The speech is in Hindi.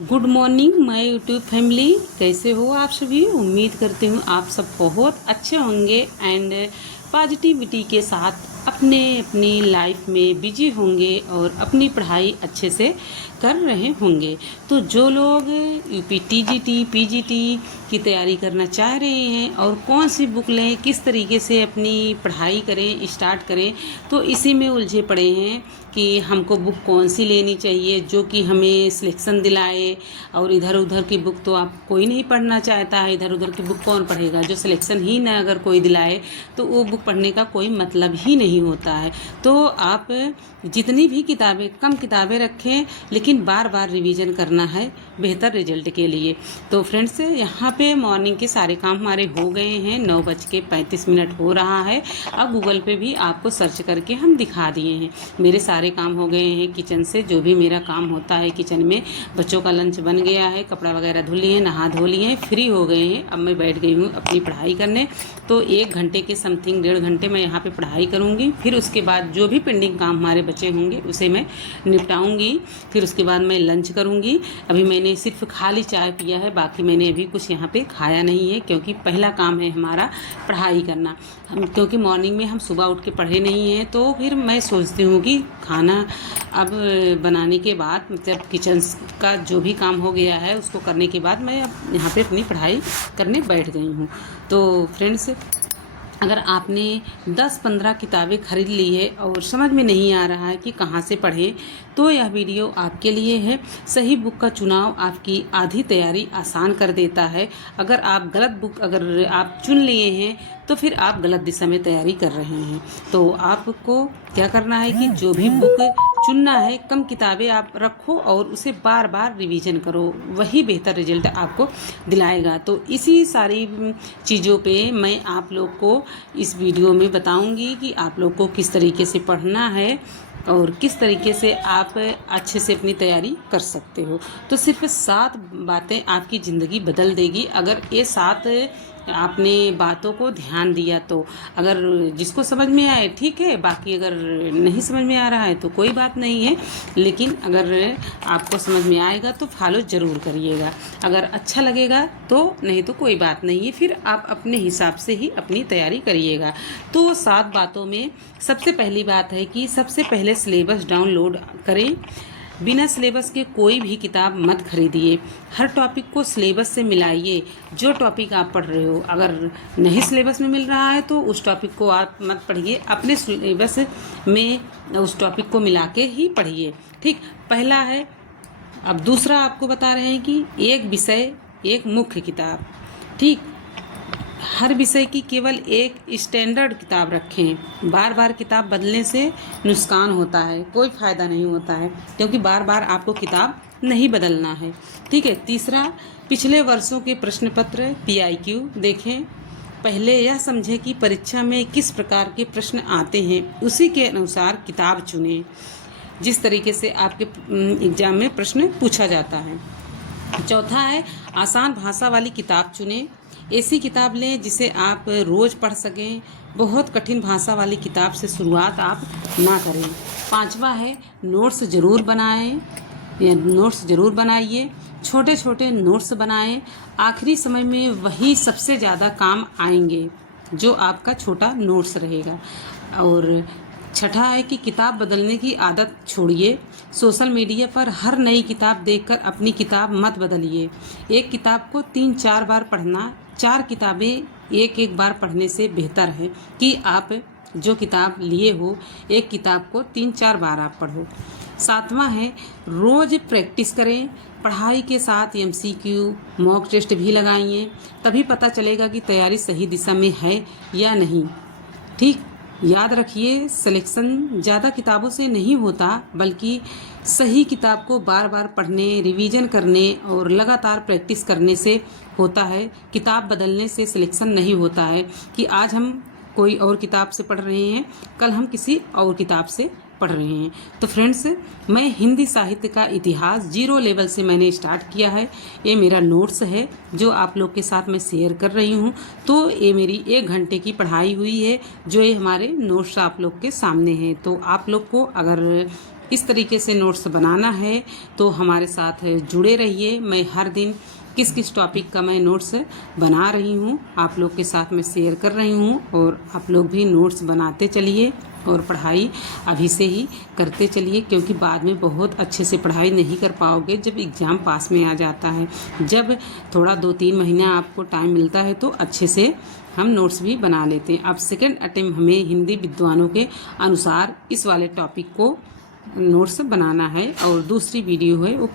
Good morning my YouTube family. कैसे हो आप सभी? उम्मीद करती हूँ आप सब बहुत अच्छे होंगे एंड पॉजिटिविटी के साथ अपने अपनी लाइफ में बिजी होंगे और अपनी पढ़ाई अच्छे से कर रहे होंगे। तो जो लोग यूपी टीजीटी पीजीटी की तैयारी करना चाह रहे हैं और कौन सी बुक लें, किस तरीके से अपनी पढ़ाई करें, स्टार्ट करें, तो इसी में उलझे पड़े हैं कि हमको बुक कौन सी लेनी चाहिए जो कि हमें सिलेक्शन दिलाए। और इधर उधर की बुक तो आप कोई नहीं पढ़ना चाहता है। इधर उधर की बुक कौन पढ़ेगा? जो सिलेक्शन ही ना अगर कोई दिलाए तो वो बुक पढ़ने का कोई मतलब ही नहीं होता है। तो आप जितनी भी किताबें, कम किताबें रखें, लेकिन बार बार रिवीजन करना है बेहतर रिजल्ट के लिए। तो फ्रेंड्स, यहाँ पे मॉर्निंग के सारे काम हमारे हो गए हैं। 9:35 हो रहा है। अब गूगल पे भी आपको सर्च करके हम दिखा दिए हैं। मेरे सारे काम हो गए हैं किचन से, जो भी मेरा काम होता है किचन में। बच्चों का लंच बन गया है, कपड़ा वगैरह धुल लिए, नहा धो लिए, फ्री हो गए हैं। अब मैं बैठ गई हूँ अपनी पढ़ाई करने। तो 1 घंटे के समथिंग, 1.5 घंटे मैं यहाँ पे पढ़ाई करूँगी। फिर उसके बाद जो भी पेंडिंग काम हमारे बचे होंगे उसे मैं निपटाऊँगी। फिर उसके बाद मैं लंच करूँगी। अभी मैंने सिर्फ खाली चाय पिया है, बाकी मैंने अभी कुछ यहाँ पे खाया नहीं है, क्योंकि पहला काम है हमारा पढ़ाई करना। क्योंकि मॉर्निंग में हम सुबह उठ के पढ़े नहीं हैं, तो फिर मैं सोचती हूँ कि खाना अब बनाने के बाद, मतलब किचन का जो भी काम हो गया है उसको करने के बाद मैं अब यहाँ पे अपनी पढ़ाई करने बैठ गई हूँ। तो फ्रेंड्स, अगर आपने 10-15 किताबें खरीद ली है और समझ में नहीं आ रहा है कि कहाँ से पढ़ें, तो यह वीडियो आपके लिए है। सही बुक का चुनाव आपकी आधी तैयारी आसान कर देता है। अगर आप गलत बुक अगर आप चुन लिए हैं तो फिर आप गलत दिशा में तैयारी कर रहे हैं। तो आपको क्या करना है कि जो भी बुक चुनना है, कम किताबें आप रखो और उसे बार बार रिवीजन करो, वही बेहतर रिजल्ट आपको दिलाएगा। तो इसी सारी चीज़ों पे मैं आप लोग को इस वीडियो में बताऊंगी कि आप लोग को किस तरीके से पढ़ना है और किस तरीके से आप अच्छे से अपनी तैयारी कर सकते हो। तो सिर्फ 7 बातें आपकी ज़िंदगी बदल देगी अगर ये 7 आपने बातों को ध्यान दिया तो। अगर जिसको समझ में आए ठीक है, बाकी अगर नहीं समझ में आ रहा है तो कोई बात नहीं है, लेकिन अगर आपको समझ में आएगा तो फॉलो ज़रूर करिएगा। अगर अच्छा लगेगा तो, नहीं तो कोई बात नहीं है, फिर आप अपने हिसाब से ही अपनी तैयारी करिएगा। तो 7 बातों में सबसे पहली बात है कि सबसे पहले सिलेबस डाउनलोड करें। बिना सिलेबस के कोई भी किताब मत खरीदिए। हर टॉपिक को सिलेबस से मिलाइए। जो टॉपिक आप पढ़ रहे हो, अगर नहीं सिलेबस में मिल रहा है तो उस टॉपिक को आप मत पढ़िए, अपने सिलेबस में उस टॉपिक को मिला के ही पढ़िए। ठीक, पहला है। अब दूसरा आपको बता रहे हैं कि एक विषय एक मुख्य किताब। ठीक, हर विषय की केवल एक स्टैंडर्ड किताब रखें। बार बार किताब बदलने से नुकसान होता है, कोई फ़ायदा नहीं होता है, क्योंकि बार बार आपको किताब नहीं बदलना है। ठीक है। तीसरा, पिछले वर्षों के प्रश्न पत्र PIQ देखें। पहले यह समझें कि परीक्षा में किस प्रकार के प्रश्न आते हैं, उसी के अनुसार किताब चुनें, जिस तरीके से आपके एग्ज़ाम में प्रश्न पूछा जाता है। चौथा है, आसान भाषा वाली किताब चुनें। ऐसी किताब लें जिसे आप रोज़ पढ़ सकें। बहुत कठिन भाषा वाली किताब से शुरुआत आप ना करें। पांचवा है, नोट्स ज़रूर बनाइए। छोटे छोटे नोट्स बनाएं। आखिरी समय में वही सबसे ज़्यादा काम आएंगे जो आपका छोटा नोट्स रहेगा। और छठा है कि किताब बदलने की आदत छोड़िए। सोशल मीडिया पर हर नई किताब देखकर अपनी किताब मत बदलिए। एक किताब को 3-4 बार पढ़ना 4 किताबें एक बार पढ़ने से बेहतर है कि आप जो किताब लिए हो, एक किताब को 3-4 बार आप पढ़ो। 7वां है, रोज़ प्रैक्टिस करें। पढ़ाई के साथ MCQ, मॉक टेस्ट भी लगाइए, तभी पता चलेगा कि तैयारी सही दिशा में है या नहीं। ठीक, याद रखिए, सिलेक्शन ज़्यादा किताबों से नहीं होता, बल्कि सही किताब को बार बार पढ़ने, रिवीजन करने और लगातार प्रैक्टिस करने से होता है। किताब बदलने से सिलेक्शन नहीं होता है कि आज हम कोई और किताब से पढ़ रहे हैं, कल हम किसी और किताब से पढ़ रहे हैं। तो फ्रेंड्स, मैं हिंदी साहित्य का इतिहास 0 लेवल से मैंने स्टार्ट किया है। ये मेरा नोट्स है जो आप लोग के साथ मैं शेयर कर रही हूँ। तो ये मेरी 1 घंटे की पढ़ाई हुई है, जो ये हमारे नोट्स आप लोग के सामने हैं। तो आप लोग को अगर इस तरीके से नोट्स बनाना है तो हमारे साथ जुड़े रहिए। मैं हर दिन किस किस टॉपिक का मैं नोट्स बना रही हूँ, आप लोग के साथ मैं शेयर कर रही हूँ, और आप लोग भी नोट्स बनाते चलिए और पढ़ाई अभी से ही करते चलिए, क्योंकि बाद में बहुत अच्छे से पढ़ाई नहीं कर पाओगे जब एग्ज़ाम पास में आ जाता है। जब थोड़ा 2-3 महीने आपको टाइम मिलता है तो अच्छे से हम नोट्स भी बना लेते हैं। अब सेकंड अटेम्प्ट हमें हिंदी विद्वानों के अनुसार इस वाले टॉपिक को नोट्स बनाना है, और दूसरी वीडियो है वो